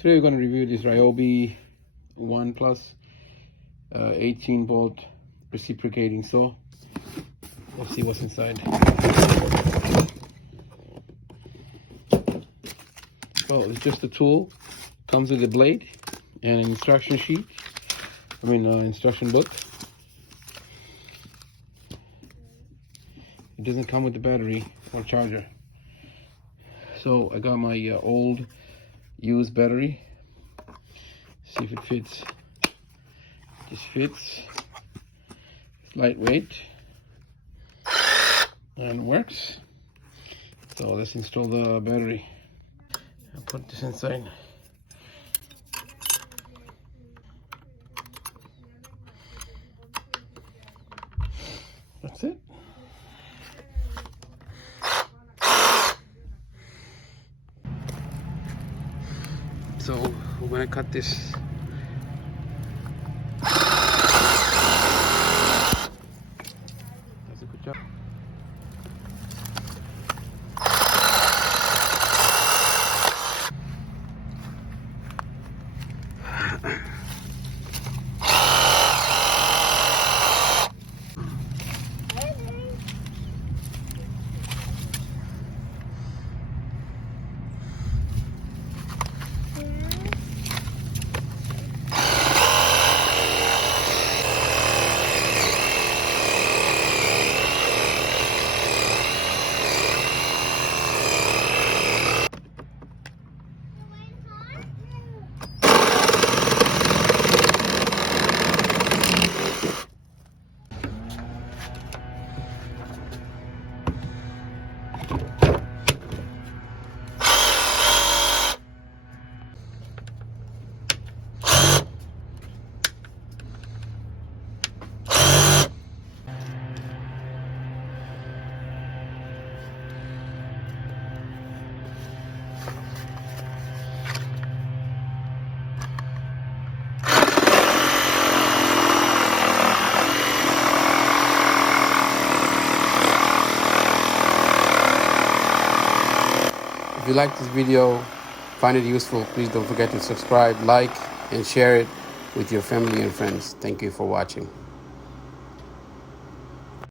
Today we're going to review this RYOBI ONE Plus 18V Reciprocating Saw. Let's see what's inside. Well, it's just a tool. Comes with a blade and an instruction sheet. Instruction book. It doesn't come with the battery or charger. So I got my old used battery. See if it fits. This fits. It's lightweight and works. So let's install the battery. I'll put this inside. That's it. So we're gonna cut this. That's a good job. If you like this video, find it useful, please don't forget to subscribe, like, and share it with your family and friends. Thank you for watching.